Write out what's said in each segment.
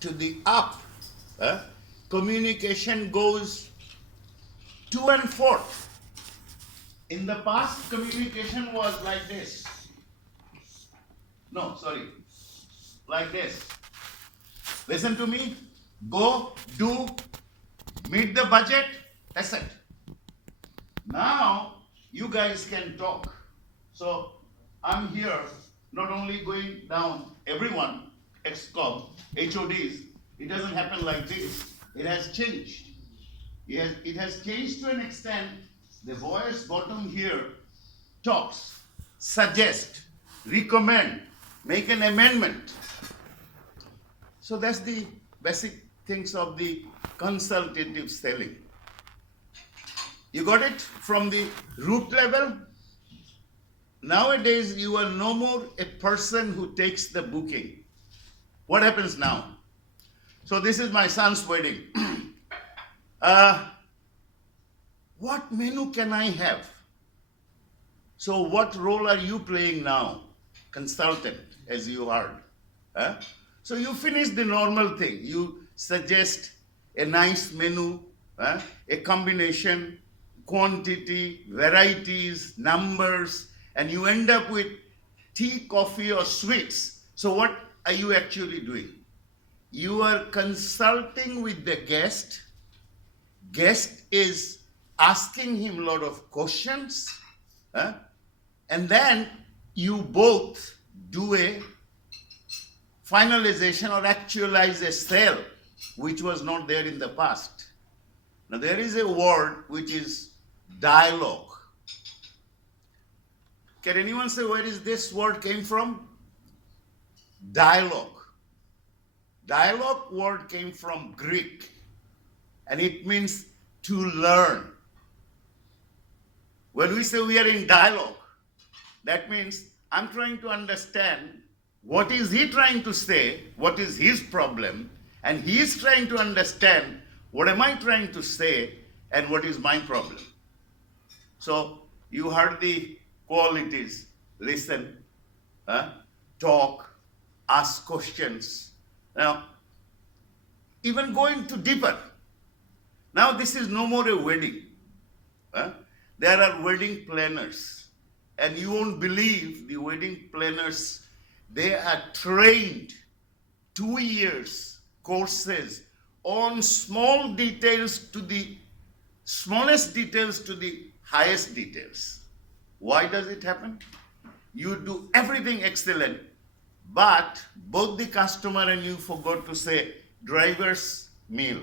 to the up, communication goes to and forth. In the past, communication was like this. No, sorry, like this. Listen to me. Go, do, meet the budget, that's it. Now, you guys can talk. So, I'm here, not only going down everyone, ex-com, HODs, it doesn't happen like this. It has changed. It has changed to an extent. The voice bottom here talks, suggest, recommend, make an amendment. So that's the basic things of the consultative selling. You got it from the root level? Nowadays, you are no more a person who takes the booking. What happens now? So this is my son's wedding. What menu can I have? So what role are you playing now? Consultant, as you heard. So you finish the normal thing. You suggest a nice menu, a combination, quantity, varieties, numbers, and you end up with tea, coffee, or sweets. So what are you actually doing? You are consulting with the guest. Guest is asking him a lot of questions, and then you both do a finalization or actualize a sale, which was not there in the past. Now there is a word which is dialogue. Can anyone say where is this word came from? Dialogue. Dialogue word came from Greek, and it means to learn. When we say we are in dialogue, that means I'm trying to understand what is he trying to say, what is his problem, and he is trying to understand what am I trying to say and what is my problem. So you heard the qualities: listen, talk, ask questions. Now, even going to deeper. Now this is no more a wedding. There are wedding planners, and you won't believe the wedding planners, they are trained 2 years courses on small details to the smallest details to the highest details. Why does it happen? You do everything excellent, but both the customer and you forgot to say driver's meal,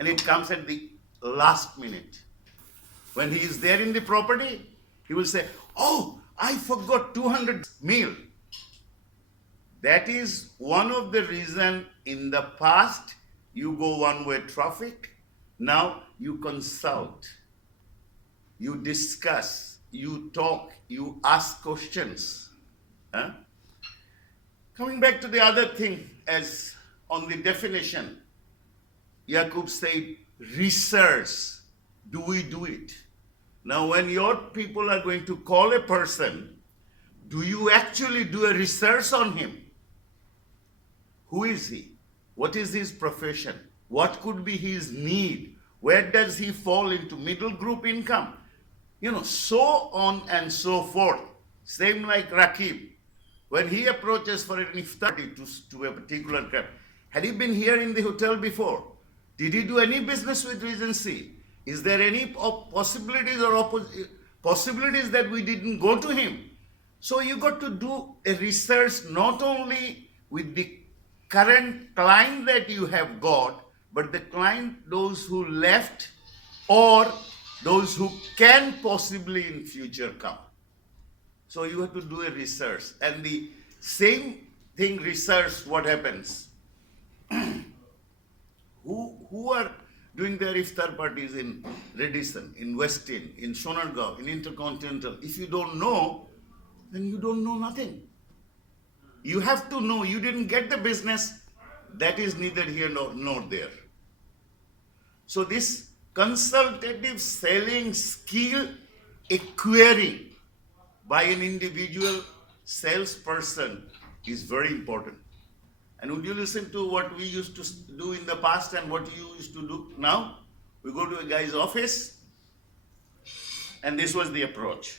and it comes at the last minute. When he is there in the property, he will say, oh, I forgot 200 meal. That is one of the reasons in the past you go one-way traffic. Now you consult, you discuss, you talk, you ask questions. Coming back to the other thing, as on the definition, Yakub said, research. Do we do it? Now, when your people are going to call a person, do you actually do a research on him? Who is he? What is his profession? What could be his need? Where does he fall into middle group income? So on and so forth. Same like Rakib. When he approaches for an iftar to a particular crowd, had he been here in the hotel before? Did he do any business with Regency? Is there any possibilities or possibilities that we didn't go to him? So you got to do a research not only with the current client that you have got, but the client, those who left, or those who can possibly in future come. So you have to do a research. And the same thing research, what happens? Who are doing their iftar parties in Radisson, in Westin, in Sonargaon, in Intercontinental? If you don't know, then you don't know nothing. You have to know. You didn't get the business. That is neither here nor there. So this consultative selling skill acquiring by an individual salesperson is very important. And would you listen to what we used to do in the past and what you used to do now? We go to a guy's office, and this was the approach.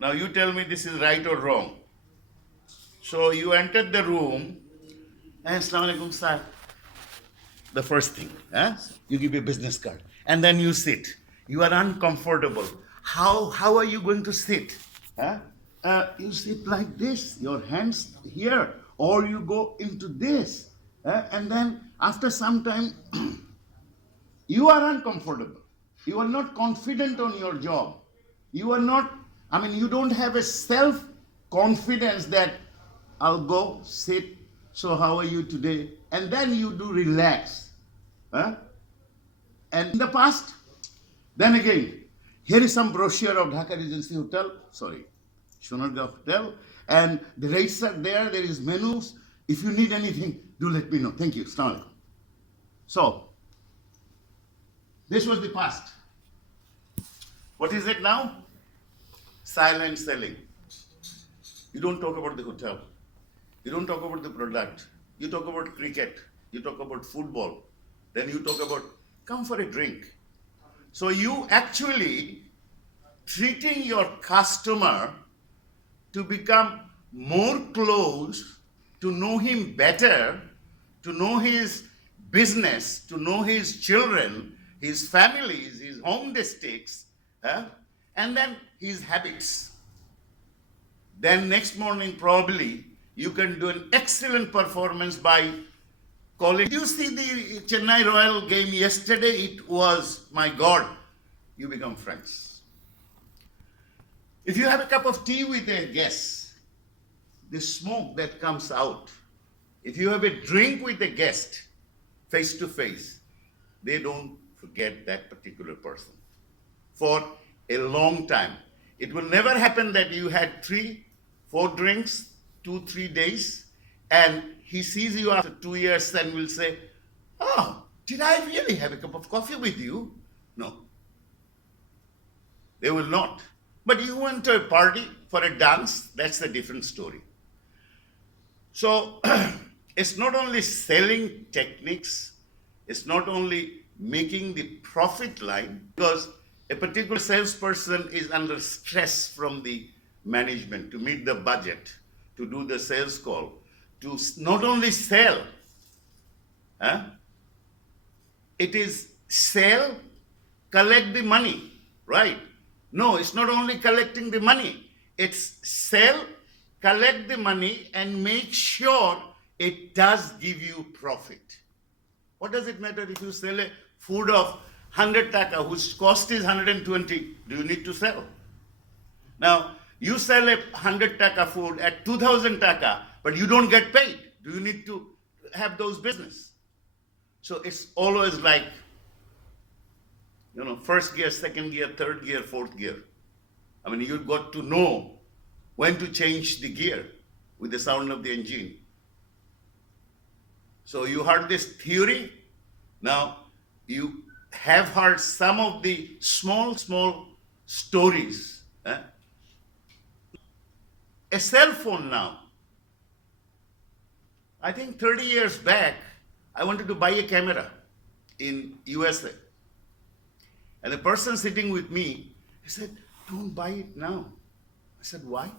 Now you tell me this is right or wrong. So you entered the room, and Assalamu alaikum, sir. The first thing, you give a business card, and then you sit. You are uncomfortable. How are you going to sit? You sit like this, your hands here, or you go into this, and then after some time, you are uncomfortable. You are not confident on your job. You are not, you don't have a self-confidence that I'll go, sit, so how are you today? And then you do relax. And in the past, then again, here is some brochure of Dhaka Regency Hotel, Sonargaon Hotel, and the rates are there is menus. If you need anything, do let me know. Thank you. Assalamu alaikum. So, this was the past. What is it now? Silent selling. You don't talk about the hotel. You don't talk about the product. You talk about cricket. You talk about football. Then you talk about, come for a drink. So you actually treating your customer to become more close, to know him better, to know his business, to know his children, his families, his home districts, and then his habits. Then next morning probably you can do an excellent performance by calling. Did you see the Chennai Royal game yesterday? It was, my God, you become friends. If you have a cup of tea with a guest, the smoke that comes out, if you have a drink with a guest, face to face, they don't forget that particular person for a long time. It will never happen that you had 3-4 drinks, 2-3 days, and he sees you after 2 years and will say, oh, did I really have a cup of coffee with you? No. They will not. But you went to a party for a dance, that's a different story. So it's not only selling techniques, it's not only making the profit line, because a particular salesperson is under stress from the management to meet the budget, to do the sales call, to not only sell, it is sell, collect the money, right? No, it's not only collecting the money, it's sell, collect the money, and make sure it does give you profit. What does it matter if you sell a food of 100 taka whose cost is 120? Do you need to sell? Now, you sell a 100 taka food at 2000 taka, but you don't get paid. Do you need to have those business? So it's always like, first gear, second gear, third gear, fourth gear. You've got to know when to change the gear with the sound of the engine. So you heard this theory. Now you have heard some of the small stories. A cell phone now. I think 30 years back, I wanted to buy a camera in USA. And the person sitting with me, he said, don't buy it now. I said, why?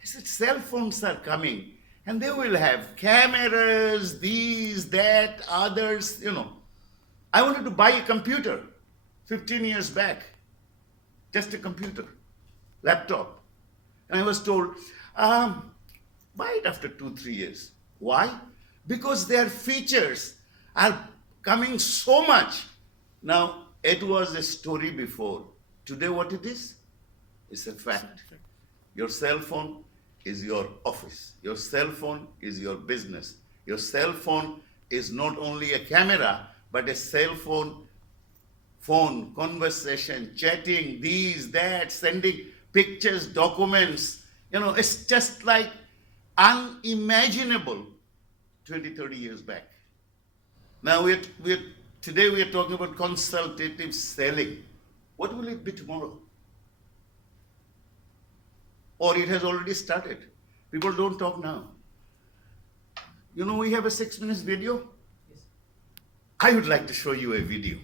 He said, cell phones are coming and they will have cameras, these, that, others, I wanted to buy a computer 15 years back, just a computer, laptop. And I was told, buy it after 2-3 years. Why? Because their features are coming so much. Now, it was a story before. Today, what it is? It's a fact. Your cell phone is your office. Your cell phone is your business. Your cell phone is not only a camera, but a cell phone, conversation, chatting, these, that, sending pictures, documents. It's just like unimaginable 20-30 years back. Now, today we are talking about consultative selling. What will it be tomorrow? Or it has already started. People don't talk now. You know, we have a 6 minutes video. Yes. I would like to show you a video.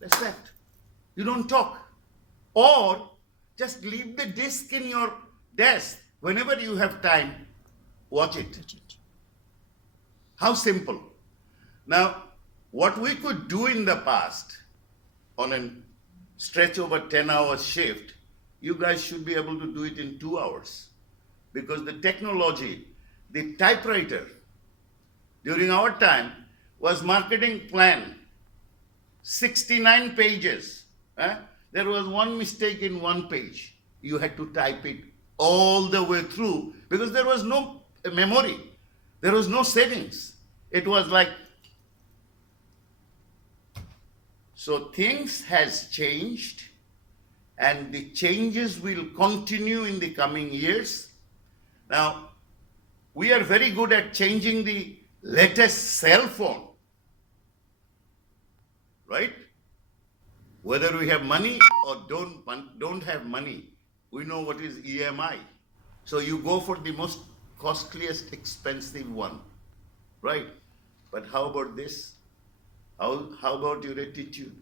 That's that. You don't talk. Or just leave the disc in your desk. Whenever you have time, watch it. How simple. Now, what we could do in the past on a stretch over 10-hour shift, you guys should be able to do it in 2 hours. Because the technology, the typewriter, during our time was marketing plan, 69 pages. There was one mistake in one page. You had to type it all the way through because there was no memory. There was no savings. It was like, so things has changed and the changes will continue in the coming years. Now, we are very good at changing the latest cell phone, right? Whether we have money or don't have money, we know what is EMI. So you go for the most costliest, expensive one, right? But how about this? How about your attitude?